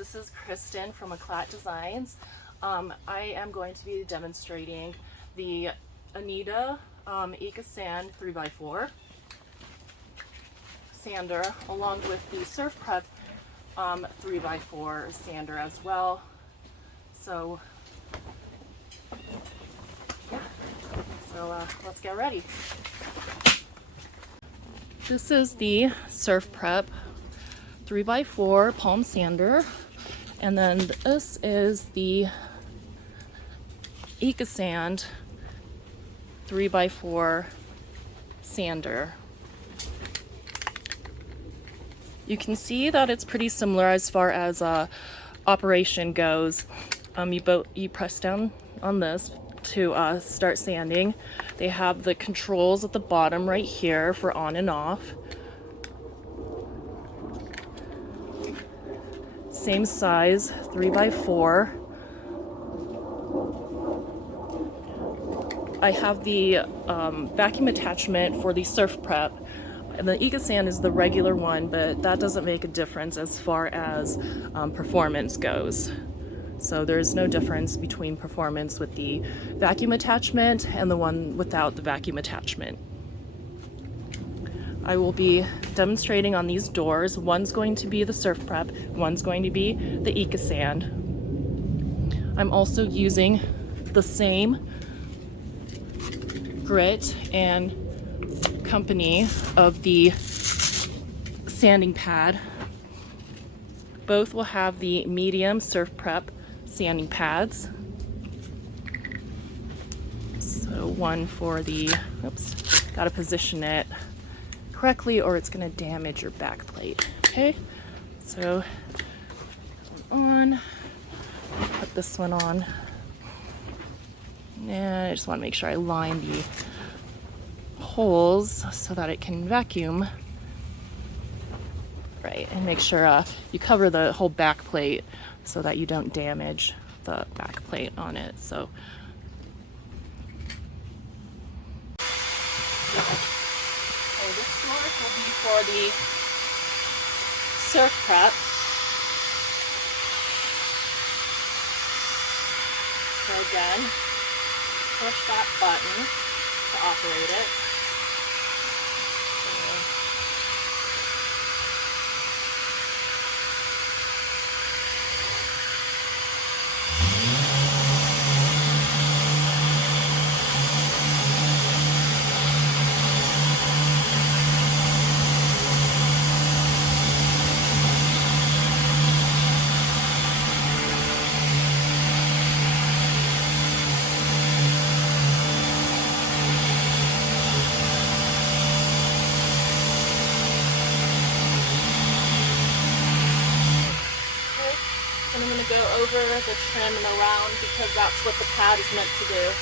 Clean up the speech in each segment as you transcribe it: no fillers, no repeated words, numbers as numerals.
this is Crystin from Eclat Designs. I am going to be demonstrating the Ekasander Ekasander 3x4 sander along with the Surfprep 3x4 sander as well. So yeah, let's get ready. This is the Surfprep 3x4 palm sander, and then this is the Ekasander 3x4 sander. You can see that it's pretty similar as far as operation goes. You press down on this to start sanding. They have the controls at the bottom right here for on and off. Same size, 3x4. I have the vacuum attachment for the Surfprep. And the Ekasander is the regular one, but that doesn't make a difference as far as performance goes. So there's no difference between performance with the vacuum attachment and the one without the vacuum attachment. I will be demonstrating on these doors. One's going to be the Surfprep, one's going to be the Ekasander. I'm also using the same grit and company of the sanding pad. Both will have the medium Surfprep sanding pads. So one for the, oops, gotta position it correctly or it's gonna damage your back plate. Okay, so on, put this one on, and I just want to make sure I line the holes so that it can vacuum right, and make sure you cover the whole back plate so that you don't damage the back plate on it. So this door will be for the Surfprep. So again, push that button to operate it. And I'm going to go over the trim and around because that's what the pad is meant to do.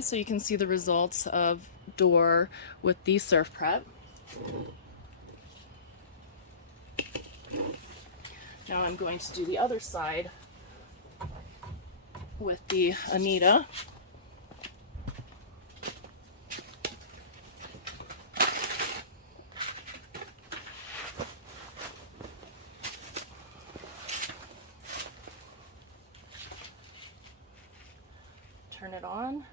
Okay, so you can see the results of door with the Surfprep. Now I'm going to do the other side with the Anita. Turn it on.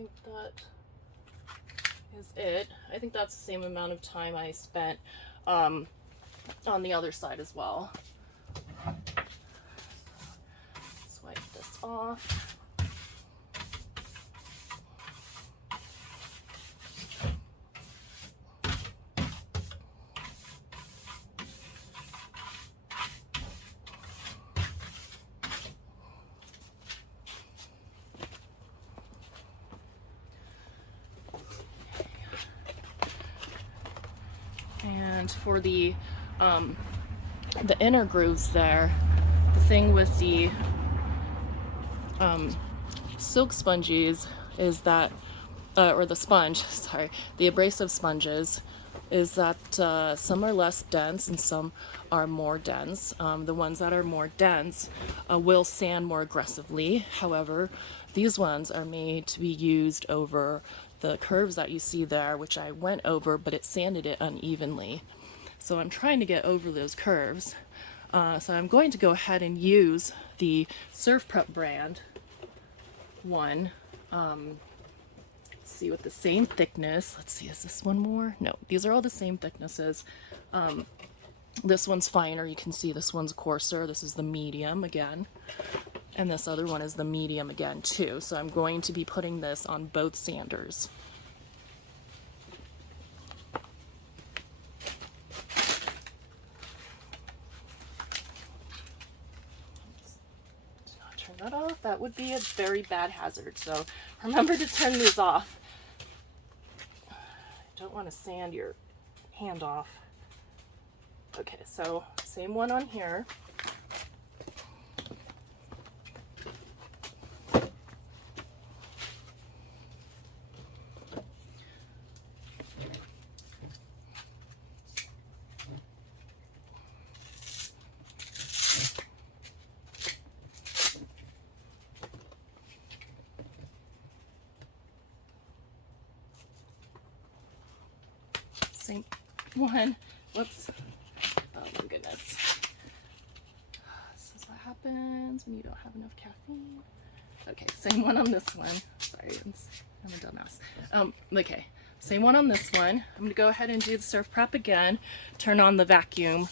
think that is it. I think that's the same amount of time I spent on the other side as well. Let's wipe this off. And for the inner grooves there, the thing with the silk sponges is that, or the sponge, sorry, the abrasive sponges, is that some are less dense and some are more dense. The ones that are more dense will sand more aggressively. However, these ones are made to be used over the curves that you see there, which I went over, but it sanded it unevenly. So I'm trying to get over those curves. So I'm going to go ahead and use the Surfprep brand one. See, with the same thickness. Let's see, is this one more? No, these are all the same thicknesses. This one's finer. You can see this one's coarser. This is the medium again. And this other one is the medium again too. So I'm going to be putting this on both sanders. Do not turn that off. That would be a very bad hazard. So remember to turn these off. Don't want to sand your hand off. Okay, so same one on here. Same one. Whoops. Oh my goodness. This is what happens when you don't have enough caffeine. Okay, same one on this one. Sorry, I'm a dumbass. Okay, same one on this one. I'm gonna go ahead and do the Surfprep again. Turn on the vacuum.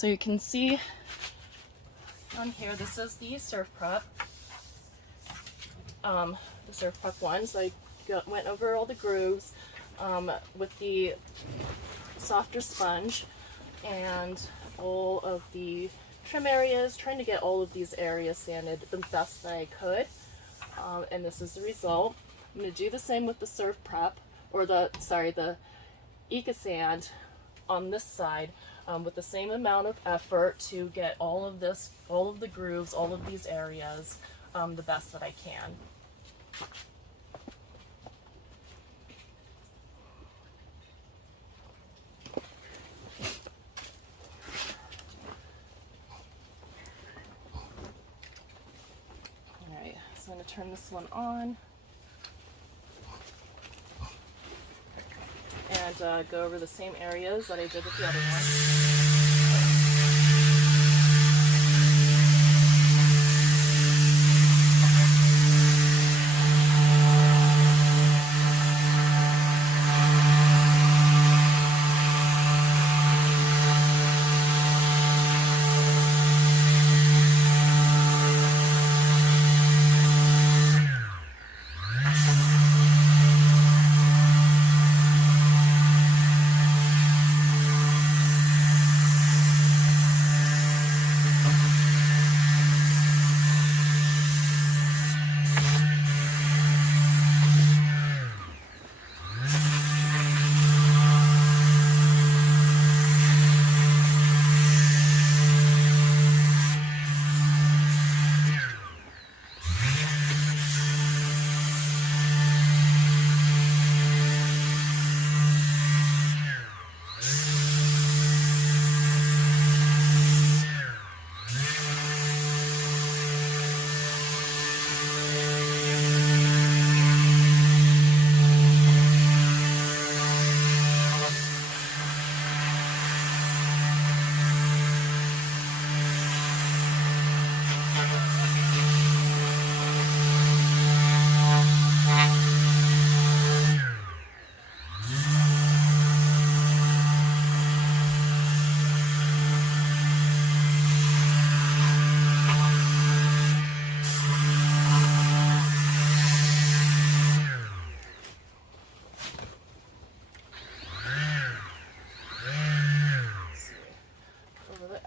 So you can see on here, this is the Surfprep. The Surfprep one. So I went over all the grooves with the softer sponge and all of the trim areas, trying to get all of these areas sanded the best that I could. And this is the result. I'm going to do the same with the Surfprep, or the Ecasand on this side, with the same amount of effort to get all of the grooves, all of these areas, the best that I can. Alright, so I'm going to turn this one on and go over the same areas that I did with the other one.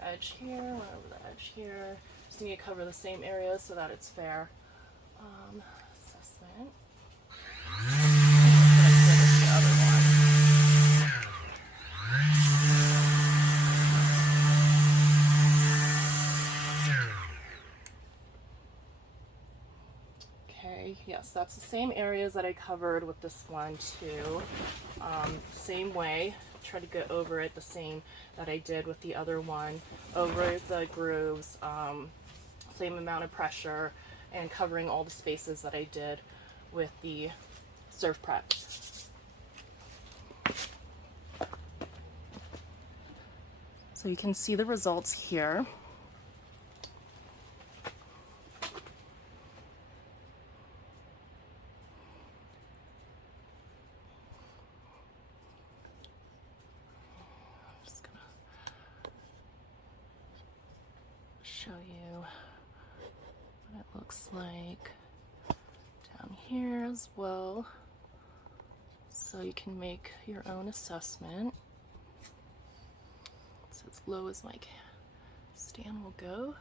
Edge here, one over the edge here. Just need to cover the same areas so that it's fair. Assessment. The other one. Okay, yes, that's the same areas that I covered with this one too. Same way. Try to get over it the same that I did with the other one, over the grooves, same amount of pressure, and covering all the spaces that I did with the Surfprep. So you can see the results here. Show you what it looks like down here as well, so you can make your own assessment. It's as low as my stand will go.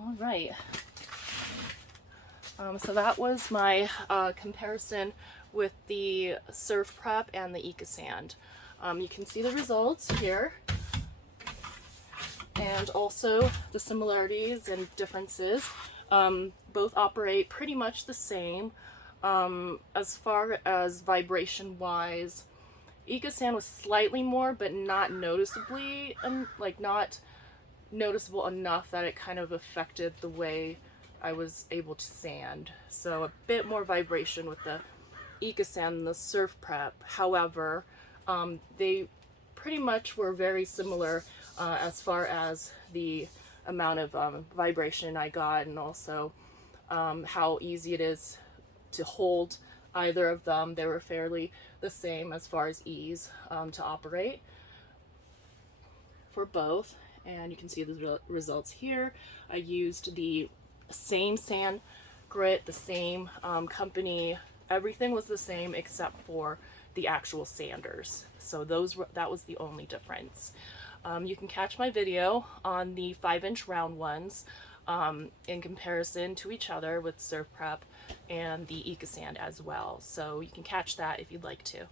All right. So that was my comparison with the Surfprep and the Ecasand. You can see the results here, and also the similarities and differences. Both operate pretty much the same as far as vibration wise Ecasand was slightly more, but not noticeably, like not noticeable enough that it kind of affected the way I was able to sand. So a bit more vibration with the Ecasand than the Surfprep. However, they pretty much were very similar as far as the amount of vibration I got, and also how easy it is to hold either of them. They were fairly the same as far as ease to operate for both. And you can see the results here. I used the same sand grit, the same company. Everything was the same except for the actual sanders. So that was the only difference. You can catch my video on the 5-inch round ones in comparison to each other with Surfprep and the Ecasand as well. So you can catch that if you'd like to.